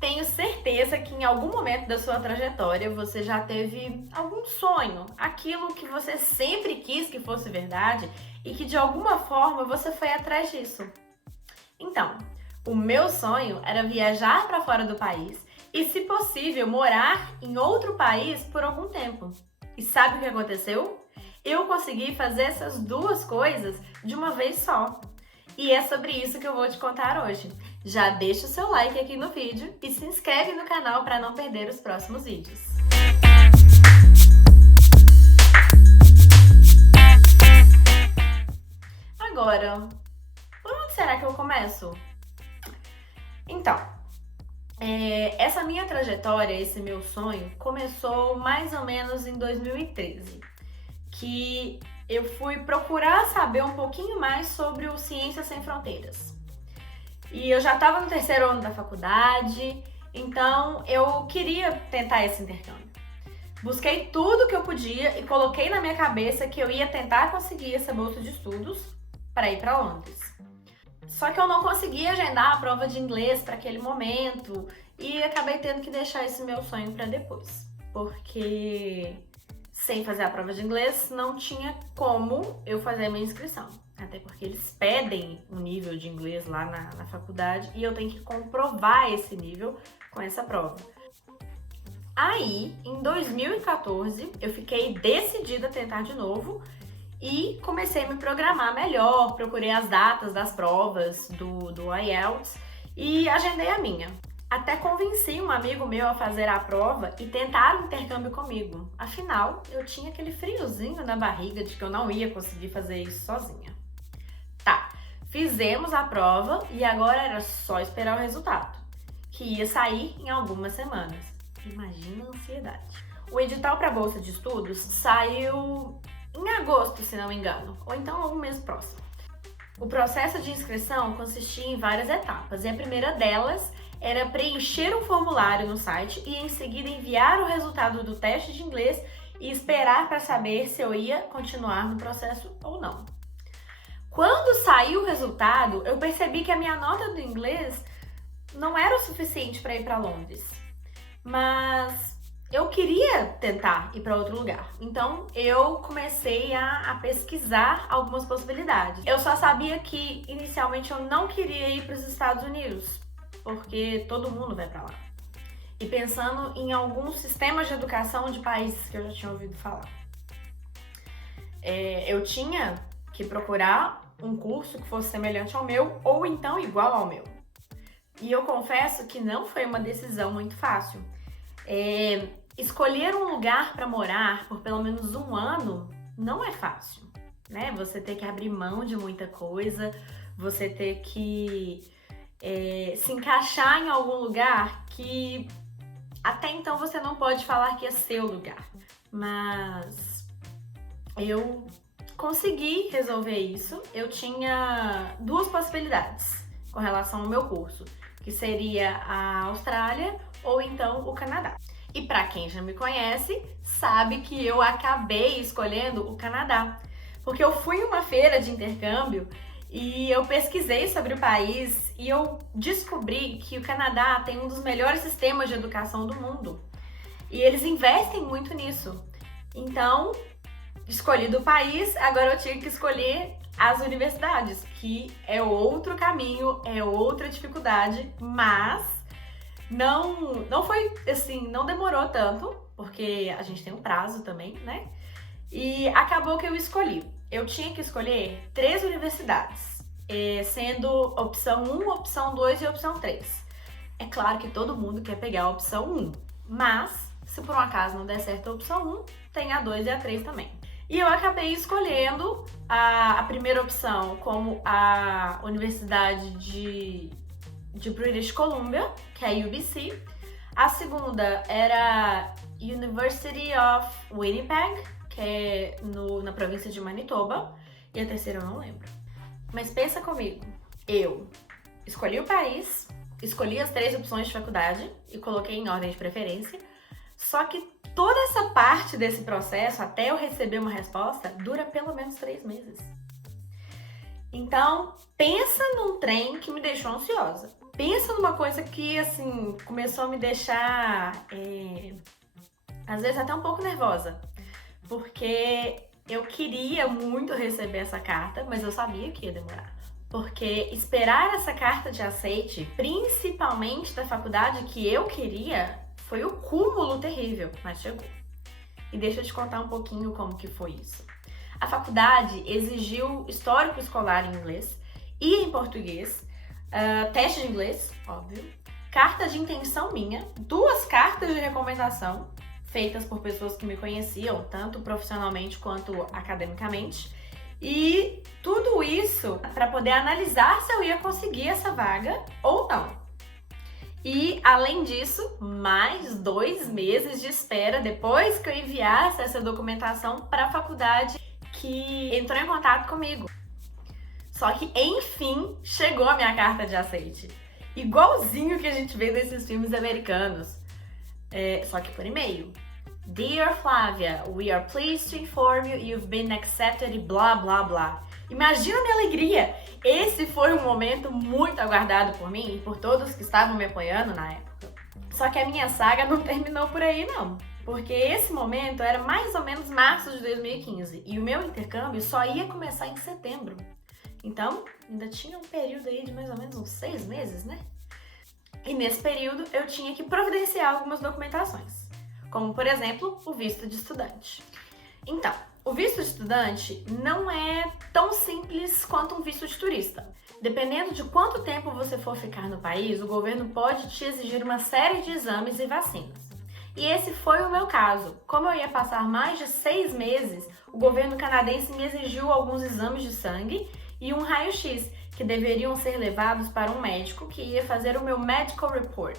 Tenho certeza que em algum momento da sua trajetória você já teve algum sonho, aquilo que você sempre quis que fosse verdade e que de alguma forma você foi atrás disso. Então, o meu sonho era viajar para fora do país e, se possível, morar em outro país por algum tempo. E sabe o que aconteceu? Eu consegui fazer essas duas coisas de uma vez só. E é sobre isso que eu vou te contar hoje. Já deixa o seu like aqui no vídeo e se inscreve no canal para não perder os próximos vídeos. Agora, por onde será que eu começo? Então, essa minha trajetória, esse meu sonho, começou mais ou menos em 2013, que eu fui procurar saber um pouquinho mais sobre o Ciências Sem Fronteiras. E eu já estava no terceiro ano da faculdade, então eu queria tentar esse intercâmbio. Busquei tudo que eu podia e coloquei na minha cabeça que eu ia tentar conseguir essa bolsa de estudos para ir para Londres. Só que eu não consegui agendar a prova de inglês para aquele momento e acabei tendo que deixar esse meu sonho para depois, porque sem fazer a prova de inglês não tinha como eu fazer a minha inscrição. Até porque eles pedem um nível de inglês lá na faculdade e eu tenho que comprovar esse nível com essa prova. Aí, em 2014, eu fiquei decidida a tentar de novo e comecei a me programar melhor, procurei as datas das provas do IELTS e agendei a minha. Até convenci um amigo meu a fazer a prova e tentar um intercâmbio comigo. Afinal, eu tinha aquele friozinho na barriga de que eu não ia conseguir fazer isso sozinha. Tá, fizemos a prova e agora era só esperar o resultado, que ia sair em algumas semanas. Imagina a ansiedade. O edital para a bolsa de estudos saiu em agosto, se não me engano, ou então algum mês próximo. O processo de inscrição consistia em várias etapas e a primeira delas era preencher um formulário no site e em seguida enviar o resultado do teste de inglês e esperar para saber se eu ia continuar no processo ou não. Quando saiu o resultado, eu percebi que a minha nota do inglês não era o suficiente para ir para Londres, mas eu queria tentar ir para outro lugar. Então eu comecei a pesquisar algumas possibilidades. Eu só sabia que inicialmente eu não queria ir para os Estados Unidos, porque todo mundo vai para lá. E pensando em alguns sistemas de educação de países que eu já tinha ouvido falar. Eu tinha que procurar um curso que fosse semelhante ao meu ou então igual ao meu. E eu confesso que não foi uma decisão muito fácil. Escolher um lugar para morar por pelo menos um ano não é fácil, né? Você ter que abrir mão de muita coisa, você ter que se encaixar em algum lugar que até então você não pode falar que é seu lugar. Mas eu consegui resolver isso. Eu tinha duas possibilidades com relação ao meu curso, que seria a Austrália ou então o Canadá. E para quem já me conhece, sabe que eu acabei escolhendo o Canadá, porque eu fui em uma feira de intercâmbio e eu pesquisei sobre o país e eu descobri que o Canadá tem um dos melhores sistemas de educação do mundo. E eles investem muito nisso. Então, escolhi do país, agora eu tinha que escolher as universidades, que é outro caminho, é outra dificuldade, mas não foi assim, não demorou tanto, porque a gente tem um prazo também, né? E acabou que eu escolhi. Eu tinha que escolher 3 universidades, sendo opção 1, opção 2 e opção 3. É claro que todo mundo quer pegar a opção 1, mas se por um acaso não der certo a opção 1, tem a 2 e a 3 também. E eu acabei escolhendo a primeira opção como a Universidade de British Columbia, que é a UBC. A segunda era University of Winnipeg, que é na província de Manitoba. E a terceira eu não lembro. Mas pensa comigo, eu escolhi o país, escolhi as 3 opções de faculdade e coloquei em ordem de preferência. Só que toda essa parte desse processo, até eu receber uma resposta, dura pelo menos 3 meses. Então, pensa num trem que me deixou ansiosa. Pensa numa coisa que, assim, começou a me deixar, às vezes até um pouco nervosa. Porque eu queria muito receber essa carta, mas eu sabia que ia demorar. Porque esperar essa carta de aceite, principalmente da faculdade que eu queria, foi o cúmulo terrível, mas chegou. E deixa eu te contar um pouquinho como que foi isso. A faculdade exigiu histórico escolar em inglês e em português, teste de inglês, óbvio, carta de intenção minha, 2 cartas de recomendação feitas por pessoas que me conheciam, tanto profissionalmente quanto academicamente, e tudo isso para poder analisar se eu ia conseguir essa vaga ou não. E, além disso, mais 2 meses de espera depois que eu enviasse essa documentação para a faculdade que entrou em contato comigo. Só que, enfim, chegou a minha carta de aceite. Igualzinho que a gente vê nesses filmes americanos. Só que por e-mail. Dear Flávia, we are pleased to inform you you've been accepted e blá blá blá. Imagina a minha alegria! Esse foi um momento muito aguardado por mim e por todos que estavam me apoiando na época. Só que a minha saga não terminou por aí não, porque esse momento era mais ou menos março de 2015 e o meu intercâmbio só ia começar em setembro. Então, ainda tinha um período aí de mais ou menos uns 6 meses, né? E nesse período eu tinha que providenciar algumas documentações, como por exemplo, o visto de estudante. Então, o visto de estudante não é tão simples quanto um visto de turista. Dependendo de quanto tempo você for ficar no país, o governo pode te exigir uma série de exames e vacinas. E esse foi o meu caso. Como eu ia passar mais de 6 meses, o governo canadense me exigiu alguns exames de sangue e um raio-x, que deveriam ser levados para um médico que ia fazer o meu medical report,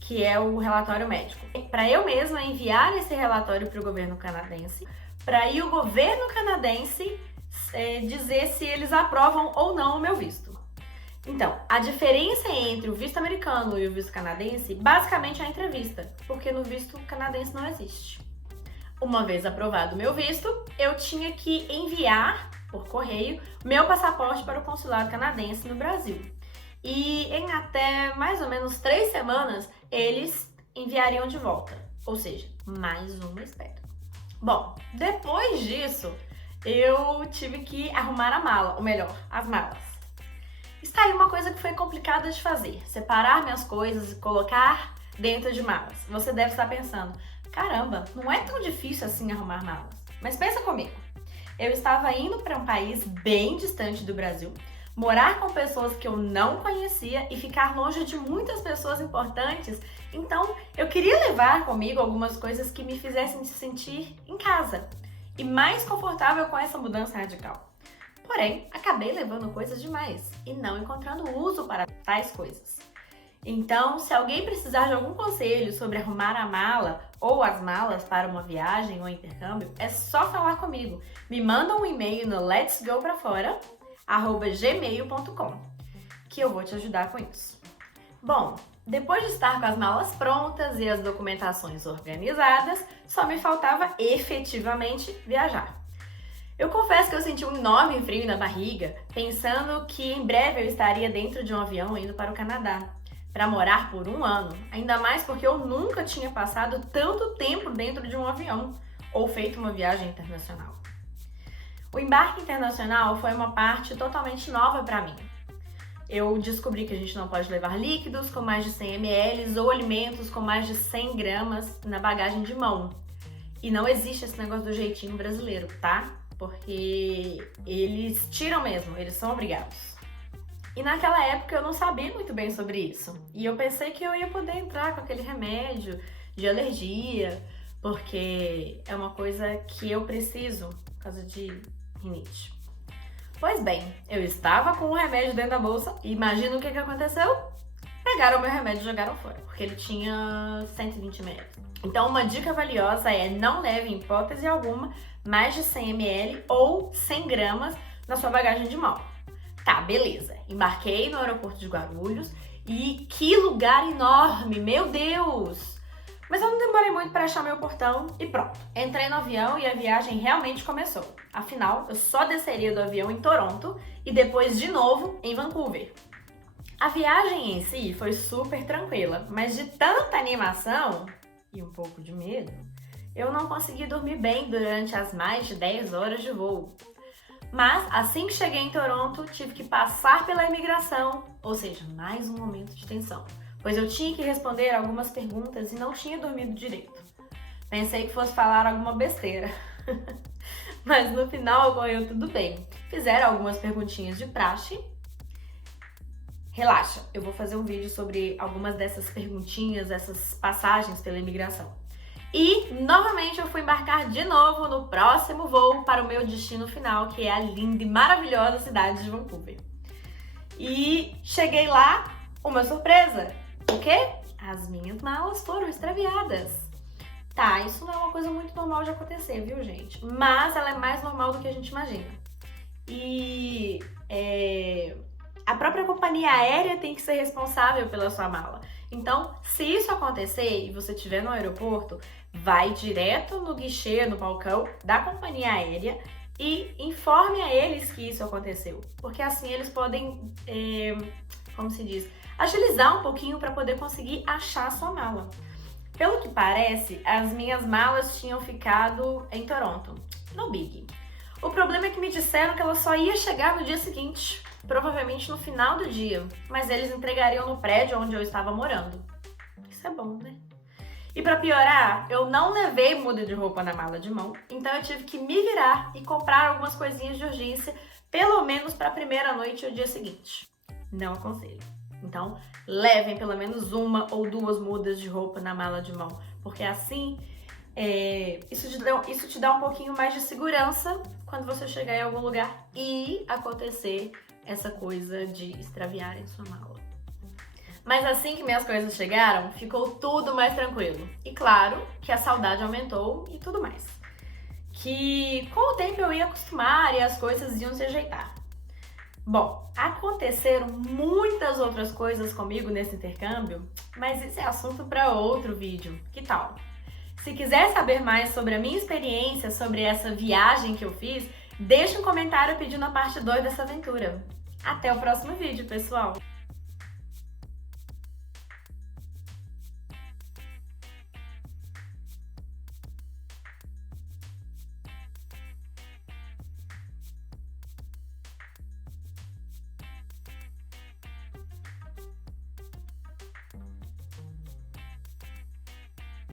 que é o relatório médico. Para eu mesma enviar esse relatório para o governo canadense, para aí o governo canadense dizer se eles aprovam ou não o meu visto. Então, a diferença entre o visto americano e o visto canadense basicamente é a entrevista, porque no visto canadense não existe. Uma vez aprovado o meu visto, eu tinha que enviar por correio meu passaporte para o consulado canadense no Brasil. E em até mais ou menos 3 semanas, eles enviariam de volta, ou seja, mais uma espera. Bom, depois disso, eu tive que arrumar a mala, ou melhor, as malas. Está aí uma coisa que foi complicada de fazer, separar minhas coisas e colocar dentro de malas. Você deve estar pensando, caramba, não é tão difícil assim arrumar malas. Mas pensa comigo, eu estava indo para um país bem distante do Brasil, morar com pessoas que eu não conhecia e ficar longe de muitas pessoas importantes, então eu queria levar comigo algumas coisas que me fizessem se sentir em casa e mais confortável com essa mudança radical. Porém, acabei levando coisas demais e não encontrando uso para tais coisas. Então, se alguém precisar de algum conselho sobre arrumar a mala ou as malas para uma viagem ou intercâmbio, é só falar comigo. Me manda um e-mail no letsgoprafora@gmail.com que eu vou te ajudar com isso. Bom, depois de estar com as malas prontas e as documentações organizadas, só me faltava efetivamente viajar. Eu confesso que eu senti um enorme frio na barriga, pensando que em breve eu estaria dentro de um avião indo para o Canadá, para morar por 1 ano, ainda mais porque eu nunca tinha passado tanto tempo dentro de um avião ou feito uma viagem internacional. O embarque internacional foi uma parte totalmente nova para mim. Eu descobri que a gente não pode levar líquidos com mais de 100 ml ou alimentos com mais de 100 gramas na bagagem de mão. E não existe esse negócio do jeitinho brasileiro, tá? Porque eles tiram mesmo, eles são obrigados. E naquela época eu não sabia muito bem sobre isso. E eu pensei que eu ia poder entrar com aquele remédio de alergia, porque é uma coisa que eu preciso por causa de rinite. Pois bem, eu estava com o remédio dentro da bolsa e imagina o que aconteceu? Pegaram o meu remédio e jogaram fora, porque ele tinha 120 ml. Então uma dica valiosa é não leve em hipótese alguma mais de 100 ml ou 100 gramas na sua bagagem de mão. Tá, beleza. Embarquei no aeroporto de Guarulhos e que lugar enorme, meu Deus! Mas eu não demorei muito para achar meu portão e pronto. Entrei no avião e a viagem realmente começou. Afinal, eu só desceria do avião em Toronto e depois de novo em Vancouver. A viagem em si foi super tranquila, mas de tanta animação e um pouco de medo, eu não consegui dormir bem durante as mais de 10 horas de voo. Mas assim que cheguei em Toronto, tive que passar pela imigração, ou seja, mais um momento de tensão, pois eu tinha que responder algumas perguntas e não tinha dormido direito. Pensei que fosse falar alguma besteira, mas no final ocorreu tudo bem. Fizeram algumas perguntinhas de praxe. Relaxa, eu vou fazer um vídeo sobre algumas dessas perguntinhas, essas passagens pela imigração. E, novamente, eu fui embarcar de novo no próximo voo para o meu destino final, que é a linda e maravilhosa cidade de Vancouver. E cheguei lá, uma surpresa. O quê? As minhas malas foram extraviadas. Tá, isso não é uma coisa muito normal de acontecer, viu, gente? Mas ela é mais normal do que a gente imagina. E a própria companhia aérea tem que ser responsável pela sua mala. Então, se isso acontecer e você estiver no aeroporto, vai direto no guichê, no balcão da companhia aérea e informe a eles que isso aconteceu. Porque assim eles podem, como se diz, agilizar um pouquinho para poder conseguir achar a sua mala. Pelo que parece, as minhas malas tinham ficado em Toronto, no Big. O problema é que me disseram que ela só ia chegar no dia seguinte, provavelmente no final do dia, mas eles entregariam no prédio onde eu estava morando. Isso é bom, né? E pra piorar, eu não levei muda de roupa na mala de mão, então eu tive que me virar e comprar algumas coisinhas de urgência, pelo menos para a primeira noite e o dia seguinte. Não aconselho. Então, levem pelo menos uma ou duas mudas de roupa na mala de mão, porque assim isso te dá um pouquinho mais de segurança quando você chegar em algum lugar e acontecer essa coisa de extraviarem sua mala. Mas assim que minhas coisas chegaram, ficou tudo mais tranquilo. E claro que a saudade aumentou e tudo mais. Que com o tempo eu ia acostumar e as coisas iam se ajeitar. Bom, aconteceram muitas outras coisas comigo nesse intercâmbio, mas esse é assunto para outro vídeo. Que tal? Se quiser saber mais sobre a minha experiência, sobre essa viagem que eu fiz, deixa um comentário pedindo a parte 2 dessa aventura. Até o próximo vídeo, pessoal!